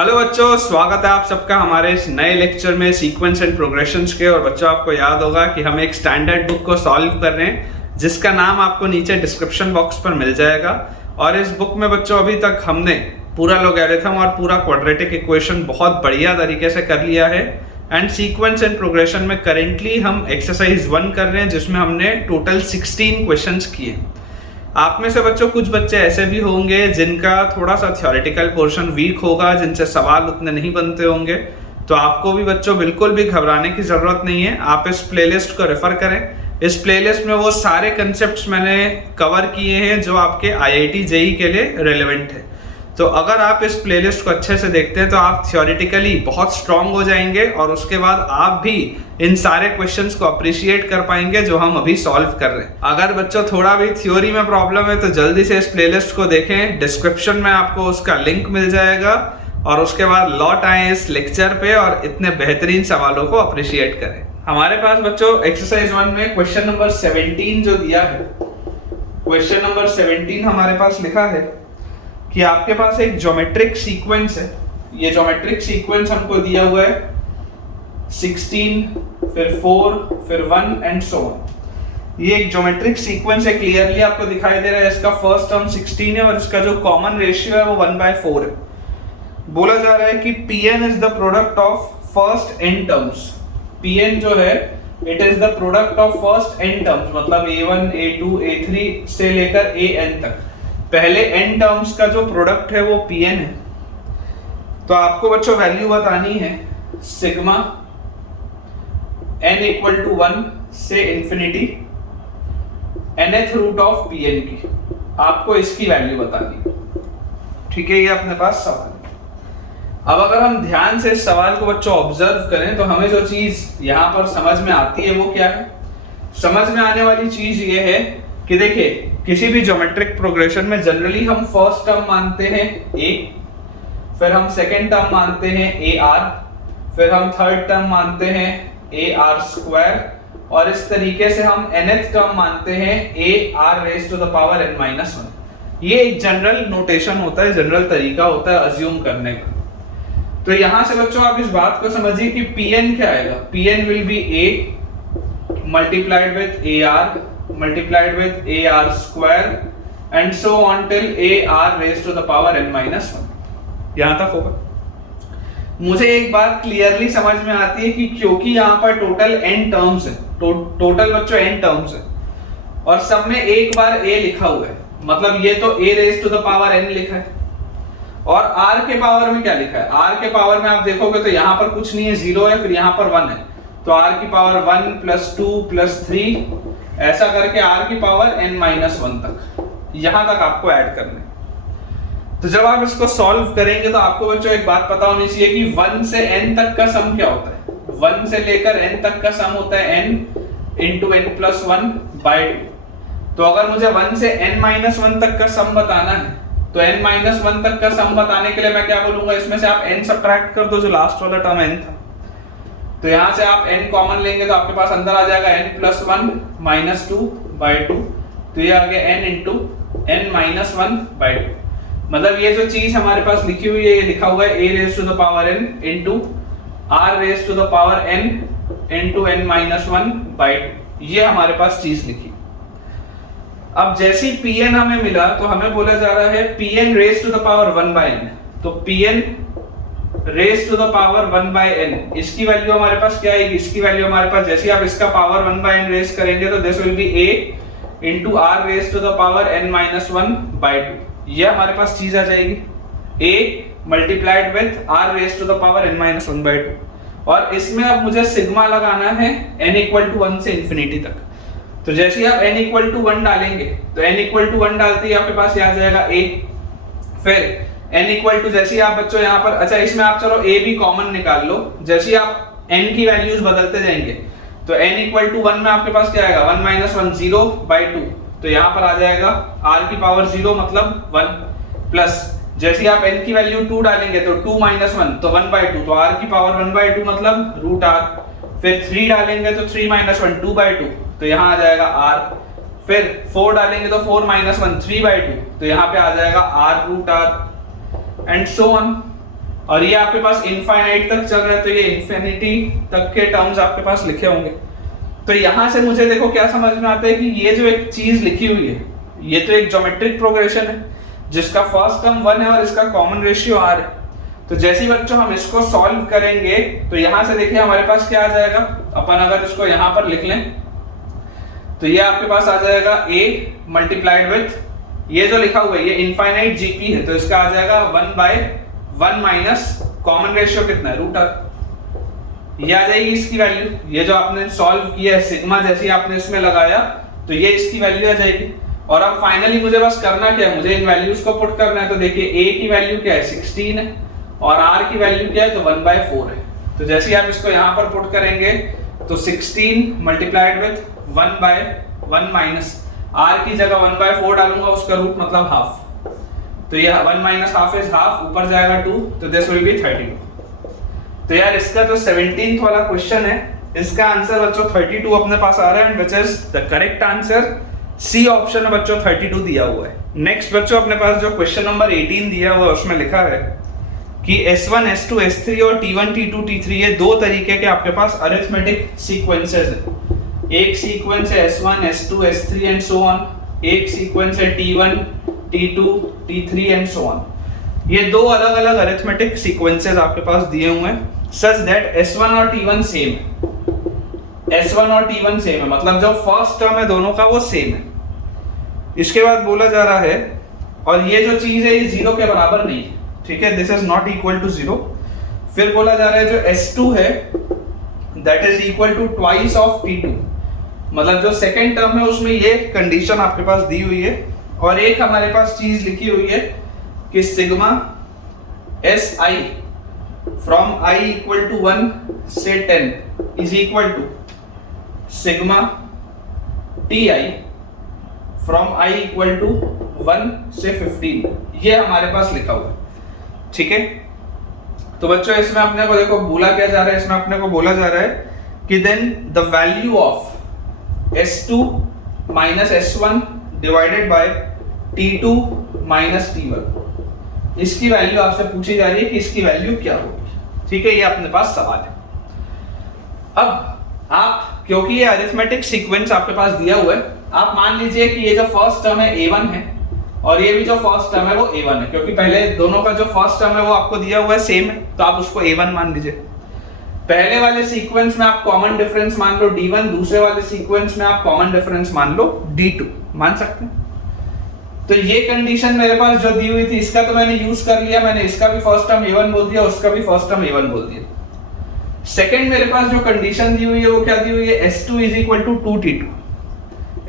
Hello बच्चों, स्वागत है आप सबका हमारे इस नए लेक्चर में सीक्वेंस एंड प्रोग्रेशंस के। और बच्चों, आपको याद होगा कि हम एक स्टैंडर्ड बुक को सॉल्व कर रहे हैं जिसका नाम आपको नीचे डिस्क्रिप्शन बॉक्स पर मिल जाएगा। और इस बुक में बच्चों अभी तक हमने पूरा लॉगरिथम और पूरा क्वाड्रेटिक इक्वेशन बहुत बढ़िया तरीके से कर लिया है। एंड सीक्वेंस एंड प्रोग्रेशन में करेंटली हम एक्सरसाइज 1 कर रहे हैं जिसमें हमने टोटल 16 क्वेश्चंस किए। आप में से बच्चों कुछ बच्चे ऐसे भी होंगे जिनका थोड़ा सा थ्योरेटिकल पोर्शन वीक होगा, जिनसे सवाल उतने नहीं बनते होंगे। तो आपको भी बच्चों बिल्कुल भी घबराने की ज़रूरत नहीं है। आप इस प्लेलिस्ट को रेफर करें। इस प्लेलिस्ट में वो सारे कंसेप्ट्स मैंने कवर किए हैं जो आपके IIT JEE के लिए रेलेवेंट है। तो अगर आप इस प्लेलिस्ट को अच्छे से देखते हैं तो आप थ्योरेटिकली बहुत स्ट्रांग हो जाएंगे और उसके बाद आप भी इन सारे क्वेश्चंस को अप्रिशिएट कर पाएंगे जो हम अभी सॉल्व कर रहे हैं। अगर बच्चों थोड़ा भी थ्योरी में प्रॉब्लम है तो जल्दी से इस प्लेलिस्ट को देखें। डिस्क्रिप्शन में आपको उसका लिंक मिल जाएगा और उसके बाद लौट आए इस लेक्चर पे और इतने बेहतरीन सवालों को अप्रिशिएट करें। हमारे पास बच्चों एक्सरसाइज 1 में क्वेश्चन नंबर 17 जो दिया है, क्वेश्चन नंबर 17 हमारे पास लिखा है कि आपके पास एक ज्योमेट्रिक सीक्वेंस है। ये ज्योमेट्रिक सीक्वेंस हमको दिया हुआ है 16, फिर 4, फिर 1 एंड सो ऑन। ये एक ज्योमेट्रिक सीक्वेंस है, क्लियरली आपको दिखाई दे रहा है। इसका फर्स्ट टर्म 16 है और इसका जो कॉमन रेशियो है वो 1/4 है। बोला जा रहा है कि Pn is the product of first n terms. Pn जो है it is the product of first n terms, मतलब a1, a2, a3 से लेकर an तक। पहले n टर्म्स का जो प्रोडक्ट है वो Pn है। तो आपको बच्चों वैल्यू बतानी है सिग्मा n इक्वल टू 1 से infinity nth root of Pn की। आपको इसकी वैल्यू बतानी है, ठीक है। ये अपने पास सवाल है। अब अगर हम ध्यान से इस सवाल को बच्चों ऑब्जर्व करें तो हमें जो चीज यहाँ पर समझ में आती है वो क्या है। समझ में आने वाली चीज ये है कि देखिए, किसी भी ज्योमेट्रिक प्रोग्रेशन में जनरली हम फर्स्ट टर्म मानते हैं a, फिर हम सेकेंड टर्म मानते हैं ar, फिर हम थर्ड टर्म मानते हैं ar², और इस तरीके से हम nth टर्म मानते हैं ar⁻n-1। ये एक जनरल नोटेशन होता है, जनरल तरीका होता है अज्यूम करने का। तो यहां से बच्चों आप इस बात को समझिए कि Pn क्या आएगा। Pn will be a multiplied with ar multiplied with ar² and so on till ar⁻n-1। यहां तक होगा। मुझे एक बात क्लियरली समझ में आती है कि क्योंकि यहां पर टोटल n टर्म्स है, टोटल बच्चों n टर्म्स है और सब में एक बार a लिखा हुआ है, मतलब ये तो a⁻n लिखा है। और r के पावर में क्या लिखा है? r के पावर में आप देखोगे तो यहां पर कुछ नहीं है, 0 है, फिर यहां पर 1 है। तो r की पावर 1 + 2 + 3 ऐसा करके r की पावर n-1 तक, यहां तक आपको ऐड करना है। तो जब आप इसको सॉल्व करेंगे तो आपको बच्चों एक बात पता होनी चाहिए कि 1 से n तक का सम क्या होता है। 1 से लेकर n तक का सम होता है n × n+1/2। तो अगर मुझे 1 से n-1 तक का सम बताना है तो n-1 तक का सम बताने के लिए मैं क्या बोलूंगा, इसमें से आप n सब्ट्रैक्ट कर दो, जो लास्ट वाला टर्म n था। तो यहां से आप n कॉमन लेंगे तो आपके पास अंदर आ जाएगा n+1 - 2/2। तो ये आ गया n × n-1/2। मतलब ये जो चीज हमारे पास लिखी हुई है, ये लिखा हुआ है a⁻n × r⁻n × n-1/2। ये हमारे पास चीज लिखी। अब जैसे Pn हमें मिला तो हमें बोला जा रहा है Pn⁻1/n। तो Pn⁻1/n, इसकी वैल्यू हमारे पास क्या आएगी? इसकी वैल्यू हमारे पास, जैसे आप इसका पावर 1/n रेज करेंगे तो this will be a × r⁻n-1/2। ये हमारे पास चीज आ जाएगी a मल्टीप्लाइड विद r⁻n-1/2। और इसमें अब मुझे सिग्मा लगाना है n = 1 से इंफिनिटी तक। तो जैसे ही आप n = 1 डालेंगे तो n = 1 डालते ही आपके पास आ जाएगा a। फिर n जैसे ही आप बच्चों यहाँ पर, अच्छा इसमें आप चलो a भी कॉमन निकाल लो। जैसे ही आप n की वैल्यूज बदलते जाएंगे तो n = 1 में आपके पास क्या आएगा, 1 - 1 0/2। तो यहाँ पर आ जाएगा r की पावर 0 मतलब 1, प्लस जैसे ही आप n की वैल्यू 2 डालेंगे तो 2 - 1 तो 1/2। तो r की पावर 1/2 मतलब √r। फिर 3 डालेंगे तो 3 - 1 2/2। तो यहाँ आ जाएगा r। फिर 4 डालेंगे तो 4 - 1 3/2। तो यहाँ पे आ जाएगा r √r and so on. और ये आपके पास इनफाइनाइट तक चल रहा है, तो ये इन्फिनिटी तक के टर्म्स आपके पास लिखे होंगे। तो यहां से मुझे देखो क्या समझ में आता है कि ये जो एक चीज लिखी हुई है, ये तो एक ज्योमेट्रिक प्रोग्रेशन है जिसका फर्स्ट टर्म 1 है और इसका कॉमन रेशियो r है। तो जैसे ही बच्चों हम इसको सॉल्व करेंगे तो यहां से देखिए हमारे पास क्या आ जाएगा, अपन अगर इसको यहां पर लिख लें तो ये आपके पास आ जाएगा a मल्टीप्लाइड विथ ये जो लिखा हुआ है ये इनफाइनाइट जीपी है, तो इसका आ जाएगा 1/1 माइनस कॉमन रेशियो कितना है √r। ये आ जाएगी इसकी वैल्यू, ये जो आपने सॉल्व किया है सिग्मा जैसे आपने इसमें लगाया तो ये इसकी वैल्यू आ जाएगी। और अब फाइनली मुझे बस करना क्या है, मुझे इन वैल्यूज को पुट करना है। तो देखिए a की वैल्यू क्या है 16 है और r की वैल्यू क्या है तो 1/4 है। तो जैसे ही आप इसको यहाँ पर पुट करेंगे तो 16 मल्टीप्लाइड विथ 1/1 माइनस r की जगह 1/4 डालूंगा, उसका रूट मतलब हाफ, तो ये 1 माइनस हाफ इज हाफ, ऊपर जाएगा 2, तो दिस विल बी 32। तो यार इसका जो 17th वाला क्वेश्चन है इसका आंसर बच्चों 32 अपने पास आ रहा है, which is the correct answer. C option में बच्चों 32 दिया हुआ है। नेक्स्ट बच्चों अपने पास जो क्वेश्चन नंबर 18 दिया हुआ है उसमें लिखा है कि S1, S2, S3 और T1, T2, T3 ये दो तरीके के आपके पास अरिथमेटिक सीक्वेंसेस हैं। एक सीक्वेंस है S1, S2, S3 and so on, एक सीक्वेंस है T1, T2, T3 and so on. ये दो अलग अलग अरिथमेटिक सीक्वेंसेस आपके पास दिए हुए हैं सच दैट S1 और T1 सेम है। S1 और T1 सेम है, मतलब जो फर्स्ट टर्म है दोनों का वो सेम है। इसके बाद बोला जा रहा है और ये जो चीज है ये 0 के बराबर नहीं है, ठीक है, this is not equal to 0। फिर बोला जा रहा है जो S2 है that is equal to twice of T2, मतलब जो सेकंड टर्म है उसमें ये कंडीशन आपके पास दी हुई है। और एक हमारे पास चीज लिखी हुई है कि sigma SI from I equal to 1 से 10 is equal to sigma TI from I equal to 1 से 15, ये हमारे पास लिखा हुआ है, ठीक है। तो बच्चों इसमें अपने को देखो बोला क्या जा रहा है, इसमें अपने को बोला जा रहा है कि then the value of S2 minus S1 divided by T2 minus T1, इसकी वैल्यू आपसे पूछी जा रही है कि इसकी वैल्यू क्या होगी, ठीक है, ये अपने पास सवाल है। अब आप क्योंकि ये अरिथमेटिक सीक्वेंस आपके पास दिया हुआ है, आप मान लीजिए कि ये जो फर्स्ट टर्म है A1 है और ये भी जो फर्स्ट टर्म है वो A1 है, क्योंकि पहले दोनों का जो फर्स्ट टर्म है वो आपको दिया हुआ है सेम है, तो आप उसको A1 मान लीजिए। पहले वाले सीक्वेंस में आप कॉमन डिफरेंस मान लो D1, दूसरे वाले सीक्वेंस में आप कॉमन डिफरेंस मान लो D2, मान सकते हैं। तो ये कंडीशन मेरे पास जो दी हुई थी इसका तो मैंने यूज कर लिया, मैंने इसका भी फर्स्ट टर्म A1 बोल दिया, उसका भी फर्स्ट टर्म A1 बोल दिया। सेकंड मेरे पास जो कंडीशन दी हुई है वो क्या दी हुई है, S2 is equal to 2T2,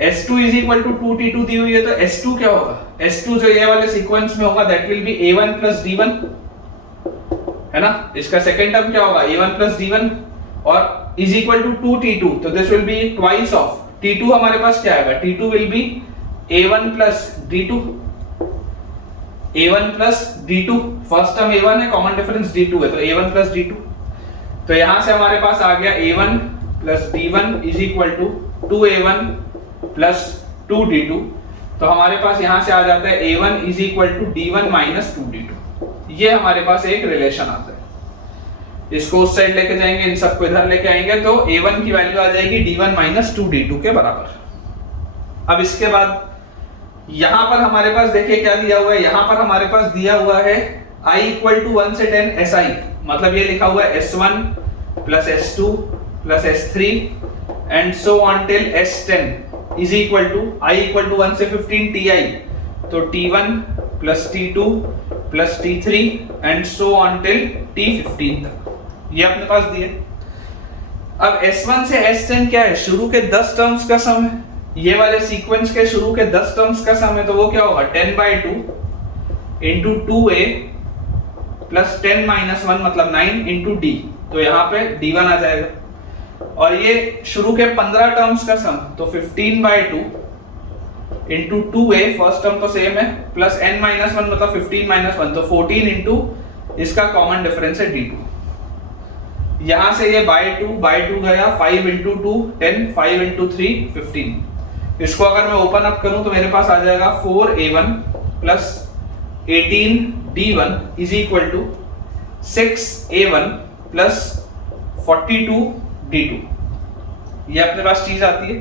S2 is equal to 2T2 दी हुई है, तो S2 क्या होगा, S2 जो ये वाले सीक्वेंस में होगा that will be A1 plus D1, है ना। इसका सेकंड टर्म क्या होगा A1 प्लस D1 और इज इक्वल टू 2T2, तो this will be twice of T2, हमारे पास क्या आएगा T2 will be A1 plus D2, A1 plus D2, first term A1 है, कॉमन डिफरेंस D2 है, तो A1 प्लस D2। तो यहां से हमारे पास आ गया A1 plus D1 is equal to 2A1 plus 2D2, तो हमारे पास यहां से आ जाता है A1 is equal to D1 minus 2D2, ये हमारे पास एक रिलेशन आता है। इसको उस साइड लेके जाएंगे, इन सबको इधर लेके आएंगे, तो A1 की वैल्यू आ जाएगी D1 माइनस 2D2 के बराबर। अब इसके बाद यहां पर हमारे पास देखिए क्या दिया हुआ है, यहां पर हमारे पास दिया हुआ है I इक्वल टू 1 से 10 SI, मतलब ये लिखा हुआ है S1 plus S2 plus S3 and so on till S10 is equal to I equal to 1 से 15 TI, तो T1 plus T2 plus T3 and so on till T15 तक, ये अपने पास दिए। अब S1 से S10 क्या है, शुरू के 10 टर्म्स का सम है, ये वाले सीक्वेंस के शुरू के 10 टर्म्स का सम है, तो वो क्या होगा 10/2 इंटू 2A प्लस 10 माइनस 1 मतलब 9 इंटू D, तो यहाँ पे D1 आ जाएगा। और ये शुरू के 15 टर्म्स का सम, तो 15/2 इंटू 2A, फर्स्ट टर्म तो सेम है, प्लस n माइनस 1 मतलब 15 माइनस 1, तो 14 इंटू इसका कॉमन डिफरेंस है D2। यहां से ये बाय 2 गया, 5 इंटू 2 10, 5 इंटू 3 15। इसको अगर मैं ओपन अप करूं तो मेरे पास आ जाएगा 4A1 plus 18D1 is equal to 6a1 plus 42d2, ये अपने पास चीज आती है।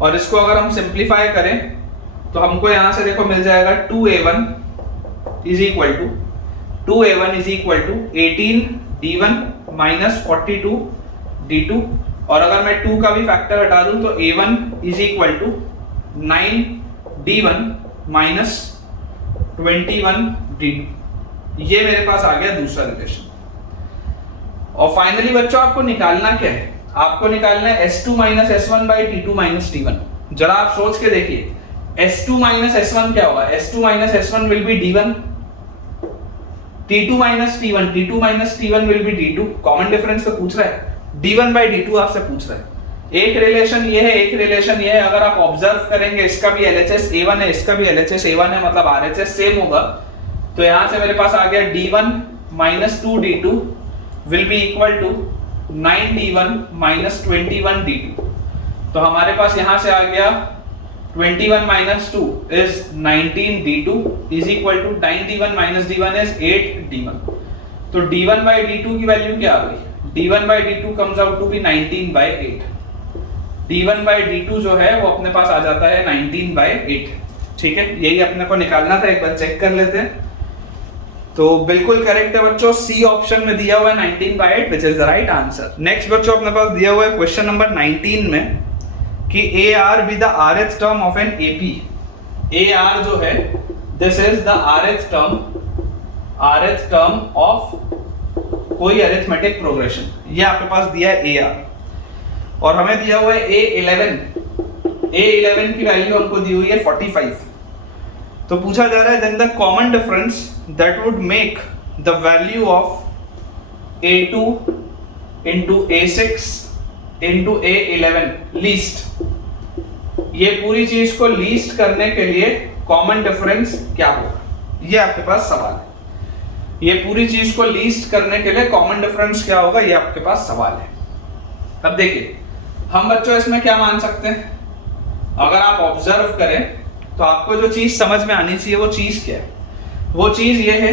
और इसको अगर हम सिंप्लीफाई करें तो हमको यहां से देखो मिल जाएगा 2a1 is equal to 18d1 minus 42d2। और अगर मैं 2 का भी फैक्टर हटा दूं तो a1 is equal to 9d1 minus 21d2। ये मेरे पास आ गया दूसरा रिलेशन। और फाइनली बच्चों आपको निकालना क्या है? आपको निकालना है S2 minus S1 by T2 minus T1। जरा आप सोच के देखिए, S2 माइनस S1 क्या होगा? S2 minus S1 will be D1, T2 minus T1, T2 minus T1 will be D2। Common difference तो पूछ रहा है, D1 बाई D2 आपसे पूछ रहा है। एक रिलेशन ये है, एक रिलेशन ये है। अगर आप ऑब्जर्व करेंगे, इसका भी LHS A1 है, इसका भी LHS A1 है, मतलब RHS सेम होगा। तो यहां से मेरे पास आ गया D1 minus 2D2 will be equal to 9d1 minus 21d2। तो हमारे पास यहां से आ गया 21 minus 2 is 19d2 is equal to 9d1 minus d1 is 8d1। तो d1 बाई d2 की वैल्यू क्या आ गई? d1 by d2 comes out to be 19 by 8। d1 by d2 जो है वो अपने पास आ जाता है 19 बाई 8। ठीक है, यही अपने को निकालना था। एक बार चेक कर लेते हैं। तो बिल्कुल करेक्ट है बच्चों, सी ऑप्शन में दिया हुआ है 19 by 8 which is the right answer. Next बच्चों अपने पास दिया हुआ है क्वेश्चन नंबर 19 में कि AR be the RH term of an AP। AR जो है this is the RH term of कोई अरिथमेटिक प्रोग्रेशन। ये आपके पास दिया है AR। और हमें दिया हुआ है A11 की वैल्यू हमको दी हुई है 45। तो पूछा जा रहा है then the common difference that would make the value of A2 into A6 into A11 least. ये पूरी चीज को लीस्ट करने के लिए कॉमन डिफरेंस क्या होगा, ये आपके पास सवाल है। ये पूरी चीज को लीस्ट करने के लिए कॉमन डिफरेंस क्या होगा, ये आपके पास सवाल है। अब देखिए हम बच्चों इसमें क्या मान सकते हैं? अगर आप ऑब्जर्व करें तो आपको जो चीज समझ में आनी चाहिए वो चीज क्या है? वो चीज ये है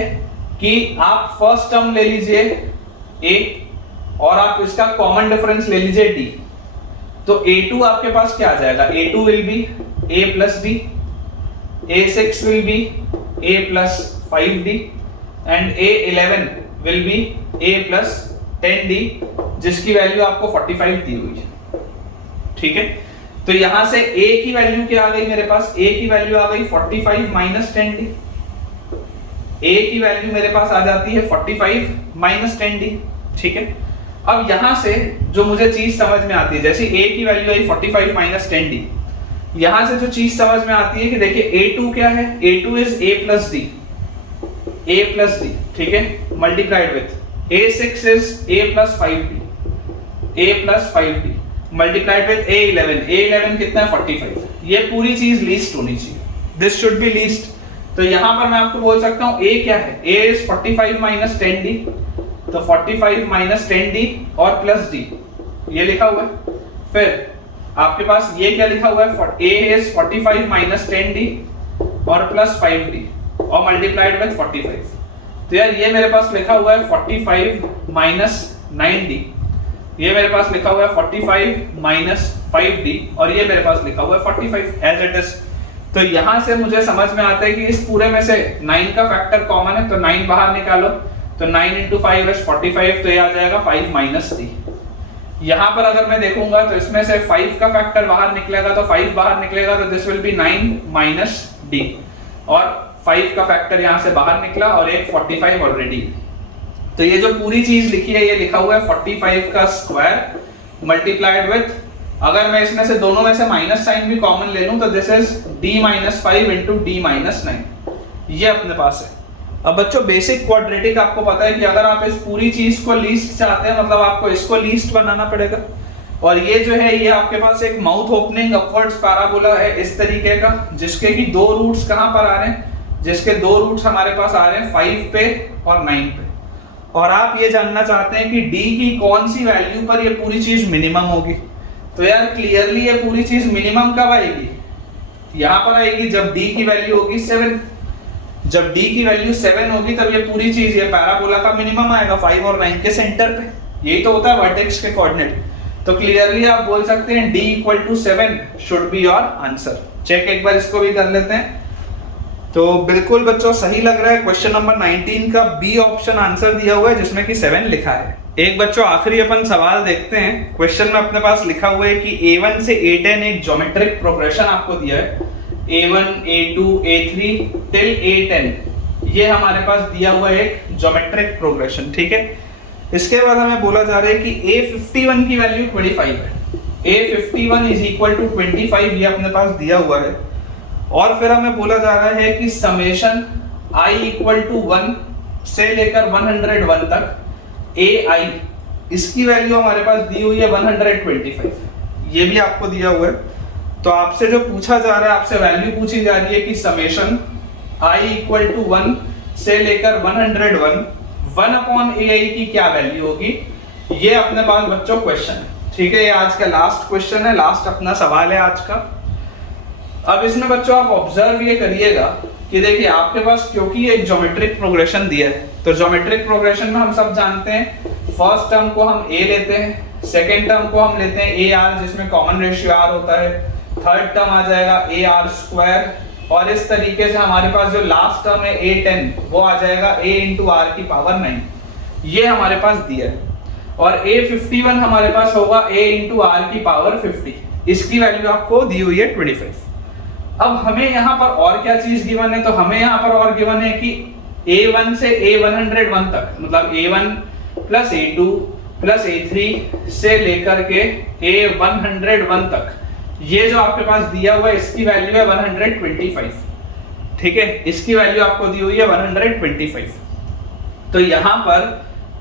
कि आप फर्स्ट टर्म ले लीजिए A और आप इसका कॉमन डिफरेंस ले लीजिए D। तो A2 आपके पास क्या आ जाएगा? A2 will be A plus D, A6 will be A plus 5D and A11 will be A plus 10D, जिसकी वैल्यू आपको 45 दी हुई है। ठीक है, तो यहां से A की वैल्यू क्या आ गई मेरे पास? A की वैल्यू आ गई 45 माइनस 10D। A की वैल्यू मेरे पास आ जाती है 45 माइनस 10D। ठीक है, अब यहां से जो मुझे चीज समझ में आती है, जैसे A की वैल्यू आई 45 माइनस 10D, यहां से जो चीज समझ में आती है कि देखिए A2 क्या है? A2 is A plus D, A plus D। ठीक है, multiplied with A6 is A plus 5D, A plus 5D multiplied with A11 कितना है? 45। ये पूरी चीज लीस्ट होनी चाहिए, दिस शुड बी लीस्ट। तो यहां पर मैं आपको बोल सकता हूं A क्या है? A इज 45 माइनस 10D, तो 45 माइनस 10D और प्लस D ये लिखा हुआ है। फिर आपके पास ये क्या लिखा हुआ है? A इज 45 माइनस 10D और प्लस 5D और मल्टीप्लाइड विथ 45। तो यार ये मेरे पास लिखा हुआ है 45 माइनस 9D, ये मेरे पास लिखा हुआ है 45 माइनस 5D और ये मेरे पास लिखा हुआ है 45 एज इट इज। तो यहां से मुझे समझ में आता है कि इस पूरे में से 9 का फैक्टर कॉमन है, तो 9 बाहर निकालो, तो 9 इंटू 5 इज 45, तो ये आ जाएगा 5 माइनस D। यहां पर अगर मैं देखूंगा तो इसमें से 5 का फैक्टर बाहर निकलेगा, तो 5 बाहर निकलेगा, तो this will be 9 minus D और 5 का फैक्टर यहां से बाहर निकला और एक 45 ऑलरेडी। तो ये जो पूरी चीज लिखी है ये लिखा हुआ है 45 का स्क्वायर मल्टीप्लाइड विथ, अगर मैं इसमें से दोनों में से माइनस साइन भी कॉमन ले लूं तो this is D minus 5 into D minus 9, ये अपने पास है। अब बच्चों बेसिक क्वाड्रेटिक आपको पता है कि अगर आप इस पूरी चीज को लीस्ट चाहते हैं, मतलब आपको इसको लीस्ट बनाना पड़ेगा। और ये जो है ये आपके पास एक माउथ ओपनिंग अपवर्ड्स पैराबोला है इस तरीके का, जिसके की दो रूट्स कहां पर आ रहे हैं? जिसके दो रूट्स हमारे पास आ रहे हैं 5 पे और 9 पे। और आप ये जानना चाहते हैं कि D की कौन सी वैल्यू पर ये पूरी चीज मिनिमम होगी। तो यार क्लियरली ये पूरी चीज मिनिमम कब आएगी? यहां पर आएगी जब D की वैल्यू होगी 7। जब d की वैल्यू 7 होगी तब ये पूरी चीज, ये पैराबोला का मिनिमम आएगा 5 और 9 के सेंटर पे, यही तो होता है वर्टेक्स के कोऑर्डिनेट। तो क्लियरली आप बोल सकते हैं d equal to 7 should be your answer. Check एक बार इसको भी कर लेते हैं। तो बिल्कुल बच्चों सही लग रहा है, क्वेश्चन नंबर 19 का बी ऑप्शन आंसर दिया हुआ है जिसमें कि 7 लिखा है। एक बच्चों आखिरी अपन सवाल देखते हैं। क्वेश्चन में अपने पास लिखा हुआ है कि A1 से A10 एक ज्योमेट्रिक प्रोग्रेशन आपको दिया है, A1 A2 A3 till A10, ये हमारे पास दिया हुआ है एक ज्योमेट्रिक प्रोग्रेशन, ठीक है। इसके बाद हमें बोला जा रहा है कि A51 की वैल्यू 25 है, A51 इज इक्वल टू 25, ये अपने पास दिया हुआ है। और फिर हमें बोला जा रहा है कि समेशन I इक्वल टू 1 से लेकर 101 तक AI, इसकी वैल्यू हमारे पास दी हुई है 125, ये भी आपको दिया हुआ है। तो आपसे जो पूछा जा रहा है, आपसे वैल्यू पूछी जा रही है कि समेशन I इक्वल टू 1 से लेकर 101 1 अपॉन AI की क्या वैल्यू होगी, ये अपने पास बच्चों क्वेश्चन है, ठीक है। ये आज का लास्ट क्वेश्चन है, लास्ट अपना सवाल है आज का। अब इसमें बच्चों आप ऑब्जर्व ये करिएगा कि देखिए आपके पास क्योंकि एक ज्योमेट्रिक प्रोग्रेशन दिया है, तो ज्योमेट्रिक प्रोग्रेशन में हम सब जानते हैं फर्स्ट टर्म को हम a लेते हैं, सेकेंड टर्म को हम लेते हैं AR जिसमें कॉमन रेशियो R होता है, थर्ड टर्म आ जाएगा AR स्क्वायर, और इस तरीके से हमारे पास जो लास्ट टर्म है A10 वो आ जाएगा A इंटू R की पावर 9, ये हमारे पास दिया है। और A51 हमारे पास होगा A इंटू R की पावर 50, इसकी वैल्यू आपको दी हुई है 25। अब हमें यहाँ पर और क्या चीज गिवन है, तो हमें यहाँ पर और गिवन है कि A1 से A101 तक, मतलब A1 plus A2 plus A3 से लेकर के A101 तक, ये जो आपके पास दिया हुआ है इसकी वैल्यू है 125, ठीक है, इसकी वैल्यू आपको दी हुई है 125। तो यहाँ पर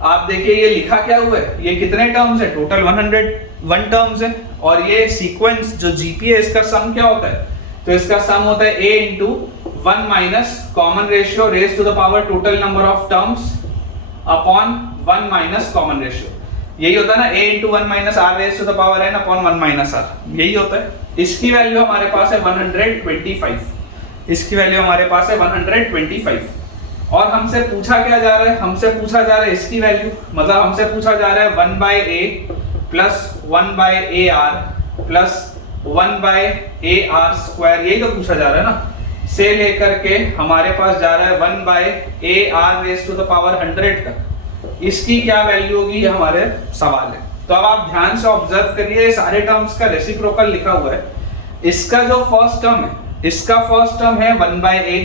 आप देखिए ये लिखा क्या हुआ है, ये कितने टर्म्स है, टोटल 101 टर्म्स है, और ये सीक्वेंस जो जीपी है इसका सम क्या होता है, तो इसका सम होता है a into 1 minus common ratio raise to the power total number of terms upon 1 minus common ratio, यही होता है ना, a into 1 minus r raise to the power n upon 1 minus r, यही होता है। इसकी वैल्यू हमारे पास है 125, इसकी वैल्यू हमारे पास है 125। और हमसे पूछा क्या जा रहा है, हमसे पूछा जा रहा है इसकी वैल्यू, मतलब हमसे पूछा जा रहा है 1 by a plus 1 by AR plus 1 by AR square, यही तो पूछा जा रहा है ना, से लेकर के हमारे पास जा रहा है 1 by AR raise to the power 100 तक, इसकी क्या वैल्यू होगी, ये हमारे सवाल है। तो अब आप ध्यान से ऑब्जर्व करिए, सारे टर्म्स का रेसिप्रोकल लिखा हुआ है। इसका जो फर्स्ट टर्म है, इसका फर्स्ट टर्म है 1 बाय a,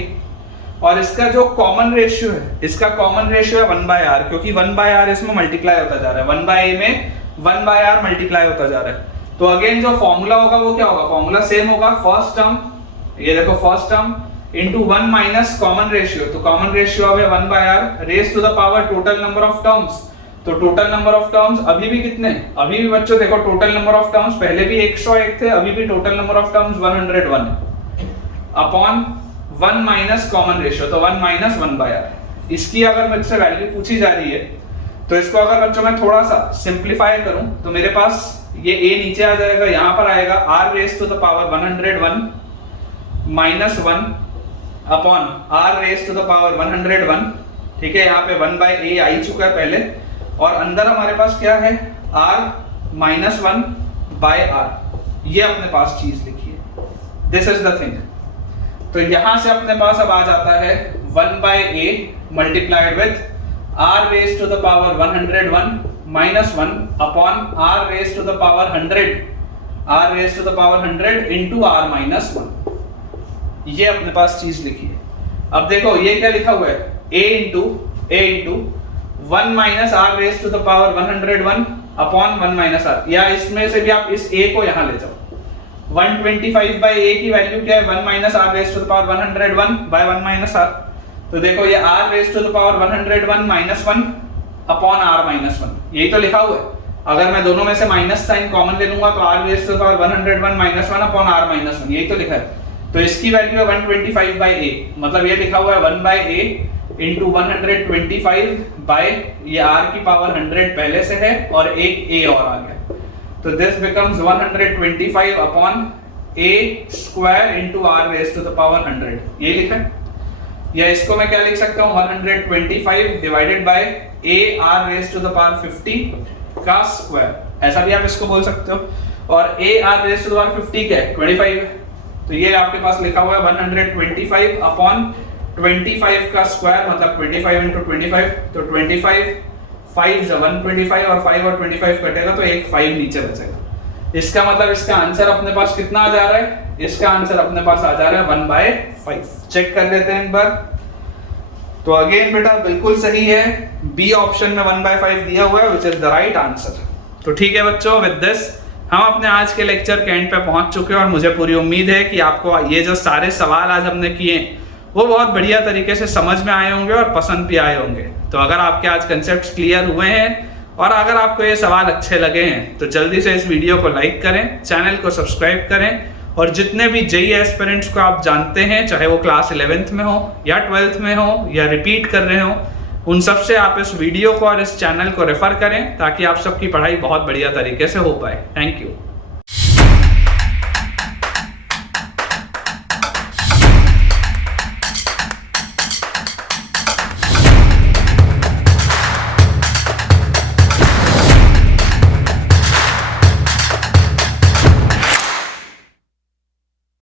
और इसका जो कॉमन रेशियो है, इसका कॉमन रेशियो है 1 बाय r, क्योंकि 1 बाय r इसमें मल्टीप्लाई होता जा रहा है, 1 बाय a में 1 बाय r मल्टीप्लाई होता जा रहा है। तो अगेन जो फॉर्मूला होगा वो क्या होगा, फॉर्मूला सेम होगा, फर्स्ट टर्म, ये देखो first term into 1 minus common ratio, तो कॉमन रेशियो अब है 1 by r raise to the power total number of terms. तो टोटल नंबर ऑफ टर्म्स अभी भी कितने, अभी भी बच्चों देखो टोटल नंबर ऑफ टर्म्स पहले भी 101 थे, अभी भी total number of terms 101 upon 1 minus common ratio, तो 1 माइनस 1 बाय r। इसकी अगर मुझसे वैल्यू पूछी जा रही है, तो इसको अगर बच्चों मैं थोड़ा सा सिंप्लीफाई करूं, तो मेरे पास ये a नीचे आ जाएगा, यहां पर आएगा r raise to the power 101 minus 1 upon r raise to the power 101, ठीक है, यहाँ पे 1 बाय a आ ही चुका है पहले, और अंदर हमारे पास क्या है r माइनस 1 बाय r, ये अपने पास चीज लिखी है, दिस इज द थिंग। तो यहां से अपने पास अब आ जाता है 1 by a multiplied with r raise to the power 101 minus 1 upon r raise to the power 100, r raise to the power 100 into r minus 1, ये अपने पास चीज लिखी है। अब देखो ये क्या लिखा हुआ है, a into 1 minus r raise to the power 101 upon 1 minus r, या इसमें से भी आप इस a को यहां ले जाओ, 125 बाय a की वैल्यू क्या है, 1 minus r raise to the power 101 by 1 minus r, तो देखो ये r raise to the power 101 minus 1 upon r minus 1, यही तो लिखा हुआ है। अगर मैं दोनों में से माइनस साइन कॉमन ले लूंगा तो r raise to the power 101 minus 1 upon r minus 1, यही तो लिखा है। तो इसकी वैल्यू है 125 बाय a, मतलब ये लिखा हुआ है 1 बाय a इंटू 125 बाय ये r की पावर 100 पहले से है और एक a और आ गया, तो this becomes 125 upon a square into r raise to the power 100, ये लिखा है। या इसको मैं क्या लिख सकता हूँ 125 divided by AR raise to the power 50 का स्क्वायर, ऐसा भी आप इसको बोल सकते हो। और AR raise to the power 50 क्या है 25, तो ये आपके पास लिखा हुआ है 125 अपॉन 25 का स्क्वायर मतलब 25 इंटू 25, तो 25 5 से 125 और 5 और 25 कटेगा तो एक 5 नीचे बचेगा। इसका मतलब इसका आंसर अपने पास कितना आ जा रहा है, इसका आंसर अपने पास आ जा रहा है 1/5। चेक कर लेते हैं एक बार। तो अगेन बेटा बिल्कुल सही है, बी ऑप्शन में 1/5 दिया हुआ है, which is the right answer. तो ठीक है बच्चों, विद दिस हम अपने आज के लेक्चर के एंड पे पहुंच चुके हैं और मुझे पूरी उम्मीद है कि आपको ये जो सारे सवाल आज हमने किए वो बहुत बढ़िया तरीके से समझ में आए होंगे और पसंद भी आए होंगे। तो अगर आपके आज कंसेप्ट्स क्लियर हुए हैं और अगर आपको ये सवाल अच्छे लगे हैं तो जल्दी से इस वीडियो को लाइक करें, चैनल को सब्सक्राइब करें और जितने भी जेईई एस्पिरेंट्स को आप जानते हैं, चाहे वो क्लास 11th में हो या 12th में हो या रिपीट कर रहे हो, उन सब से आप इस वीडियो को और इस चैनल को रेफर करें ताकि आप सबकी पढ़ाई बहुत बढ़िया तरीके से हो पाए। Thank you.